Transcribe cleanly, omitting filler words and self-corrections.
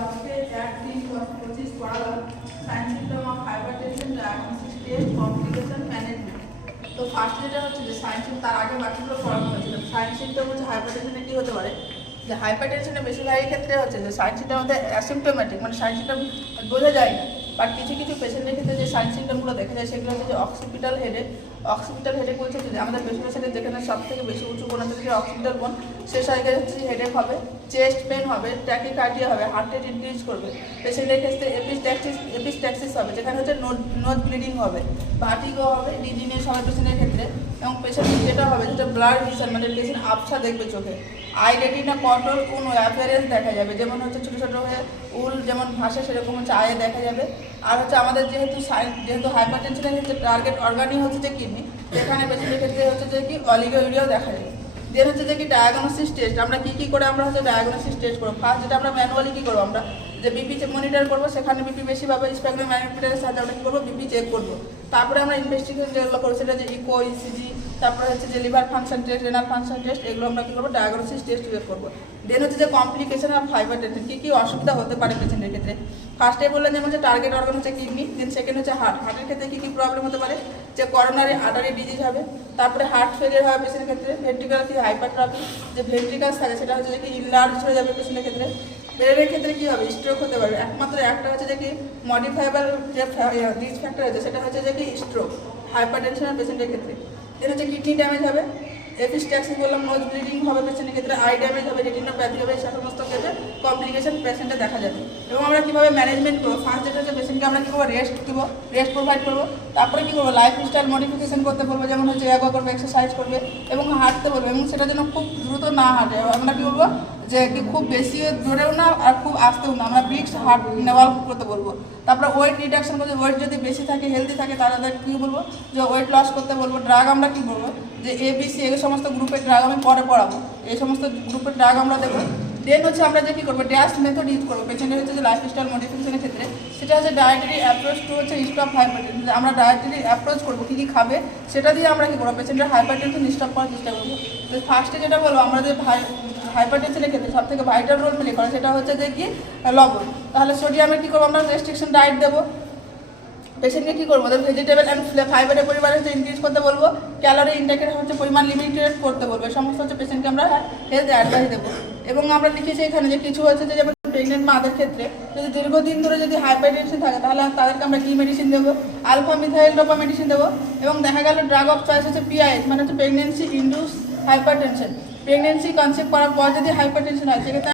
আজকে 1-3-25 পড়ালাম sign system of hypertension diagnosis test complication management. তো ফার্স্ট যেটা হচ্ছে যে সাইন সিস্টেম, তার আগে বাকিগুলো পড়ানো হয়েছিল। সাইন সিস্টেম হচ্ছে হাইপারটেনশনে কি হতে পারে, যে হাইপারটেনশনে বেশিরভাগের ক্ষেত্রে হচ্ছে যে সাইন সিস্টেম মধ্যে অ্যাসিম্পটোমেটিক, মানে সাইন সিস্টেম বোঝা যায় না। বাট কিছু কিছু পেশেন্টের ক্ষেত্রে যে সাইন সিস্টেমগুলো দেখা যায় সেগুলো হচ্ছে যে অক্সিপিটাল হেডেক। অক্সিপিটাল হেডেক বলছে যে আমাদের পেশেন্টের যেখানে সব থেকে বেশি উঁচু কোণ আছে যে অক্সিপিটাল কোণ, সে জায়গায় হচ্ছে হেডেক হবে, চেস্ট পেন হবে, ট্যাকিকার্ডিয়া হবে, হার্ট রেট ইনক্রিজ করবে। পেশেন্টের ক্ষেত্রে এপিস্ট্যাক্সিস হবে, যেখানে হচ্ছে নোজ ব্লিডিং হবে, ভার্টিগো হবে, ডিজিনেস হবে পেশেন্টের ক্ষেত্রে। এবং পেশেন্টের যেটা হবে যেটা ব্লাড ভিশন, মানে পেশেন্ট আবছা দেখবে চোখে। আই রেটিনা কন্ট্রোল কোন অ্যাপিয়ারেন্স দেখা যাবে, যেমন হচ্ছে ছোটো ছোটো হয়ে উল যেমন ভাসে সেরকম হচ্ছে আয়ে দেখা যাবে। আর হচ্ছে আমাদের যেহেতু হাইপারটেনশনের ক্ষেত্রে টার্গেট অর্গানই হচ্ছে যে কিডনি, সেখানে পেশেন্টের ক্ষেত্রে হচ্ছে যে কি অলিগোইউরিয়াও দেখা যাবে। দেন হচ্ছে যে কি ডায়াগনোসিস টেস্ট, আমরা কী করে আমরা হচ্ছে ডায়াগনোসিস টেস্ট করবো। ফার্স্ট যেটা আমরা ম্যানুয়ালি কী করবো, আমরা যে বিপি মনিটর করবো, সেখানে বিপি বেশি পাবে, স্প্যাগনো ম্যানিপুলেটারের সাহায্যে আমরা কী করবো, বিপি চেক করবো। তারপরে আমরা ইনভেস্টিগেশন যেগুলো করবো সেটা যে ইকো, ইসিজি, তারপরে হচ্ছে যে liver function test, renal function test, এগুলো আমরা কী করবো, ডায়াগনোসিস টেস্ট ইউজ করবো। দেন হচ্ছে যে কমপ্লিকেশন অফ হাইপারটেনশন, কী অসুবিধা হতে পারে পেশেন্টের ক্ষেত্রে। ফার্স্টে বললেন যেমন হচ্ছে টার্গেট অর্গান হচ্ছে কিডনি, দেন সেকেন্ড হচ্ছে হার্টের ক্ষেত্রে কী প্রবলেম হতে পারে, যে করোনারি আর্টারি ডিজিজ হবে, তারপরে হার্ট ফেলিয়ার হবে পেশেন্টের ক্ষেত্রে, ভেন্ট্রিকুলার হাইপারট্রফি, যে ভেন্ট্রিকাস থাকে সেটা হচ্ছে যে কি ইনলার্জ হয়ে যাবে পেশেন্টের ক্ষেত্রে। ব্রেনের ক্ষেত্রে কী হবে, স্ট্রোক হতে পারে। একমাত্র একটা হচ্ছে যে কি মডিফাইবল যে রিস্ক ফ্যাক্টর আছে সেটা হচ্ছে যে কি স্ট্রোক হাইপারটেনশনের পেশেন্টের ক্ষেত্রে। এর হচ্ছে কিডনি ড্যামেজ হবে, এপিস্ট্যাক্সিস বললাম, নোজ ব্লিডিং হবে পেশেন্টের ক্ষেত্রে, আই ড্যামেজ হবে, রেটিনোপ্যাথি হবে, সে সমস্ত ক্ষেত্রে কমপ্লিকেশন পেশেন্টে দেখা যাবে। এবং আমরা কীভাবে ম্যানেজমেন্ট করবো, ফার্স্ট যেটা হচ্ছে পেশেন্টকে আমরা কী করবো, রেস্ট দেবো, রেস্ট প্রোভাইড করবো। তারপরে কী করবো, লাইফস্টাইল মডিফিকেশন করতে বলবো, যেমন হচ্ছে যোগা করবে, এক্সারসাইজ করবে এবং হাঁটতে বলবো। এবং সেটা যেন খুব দ্রুত না হাঁটে, আমরা কী বলবো যে কি খুব বেশি জোরেও না আর খুব আস্তেও না, আমরা ব্রিক্স হার্ট নেওয়াল করতে বলবো। তারপরে ওয়েট রিডাকশন করতে, ওয়েট যদি বেশি থাকে হেলদি থাকে তাহলে কী বলবো, যে ওয়েট লস করতে বলবো। ড্রাগ আমরা কী বলবো, যে ABC এই সমস্ত গ্রুপের ড্রাগ আমি পরে পড়াবো, এই সমস্ত গ্রুপের ড্রাগ আমরা দেবো। দেন হচ্ছে আমরা যে কী করবো, ড্যাশ মেথড ইউজ করবো পেশেন্টের হচ্ছে যে লাইফস্টাইল মডিফিকেশনের ক্ষেত্রে। সেটা হচ্ছে ডায়েটারি অ্যাপ্রোচ টু হচ্ছে স্টপ হাইপারটেনশন, আমরা ডায়েটারি অ্যাপ্রোচ করবো, কী কী খাবে সেটা দিয়ে আমরা কী করবো, পেশেন্টের হাইপারটেনশন স্টপ করার চেষ্টা করবো। তো ফার্স্টে যেটা বলবো, আমরা যে হাইপারটেনশনের ক্ষেত্রে সব থেকে ভাইটাল রোল প্লে করে সেটা হচ্ছে যে কি লবণ। তাহলে সোডিয়ামের কী করবো, আমরা রেস্ট্রিকশন ডায়েট দেবো। পেশেন্টকে কী করবো, ভেজিটেবল অ্যান্ড ফাইবারের পরিমাণ হচ্ছে ইনক্রিজ করতে বলবো, ক্যালোরি ইনটেকের হচ্ছে পরিমাণ লিমিটেড করতে বলবো। এই সমস্ত হচ্ছে পেশেন্টকে আমরা হেলথ অ্যাডভাইস দেবো। এবং আমরা লিখেছি এখানে যে কিছু হচ্ছে যে যেমন প্রেগনেন্ট মাদের ক্ষেত্রে যদি দীর্ঘদিন ধরে যদি হাইপারটেনশন থাকে তাহলে তাদেরকে আমরা কী মেডিসিন দেবো, আলফা মিথাইল ডোপা মেডিসিন দেবো। এবং দেখা গেল ড্রাগ অফ চয়েস হচ্ছে PIH, মানে হচ্ছে pregnancy induce hypertension. Pregnancy concept করার পর যদি হাইপারটেনশন হয় সেক্ষেত্রে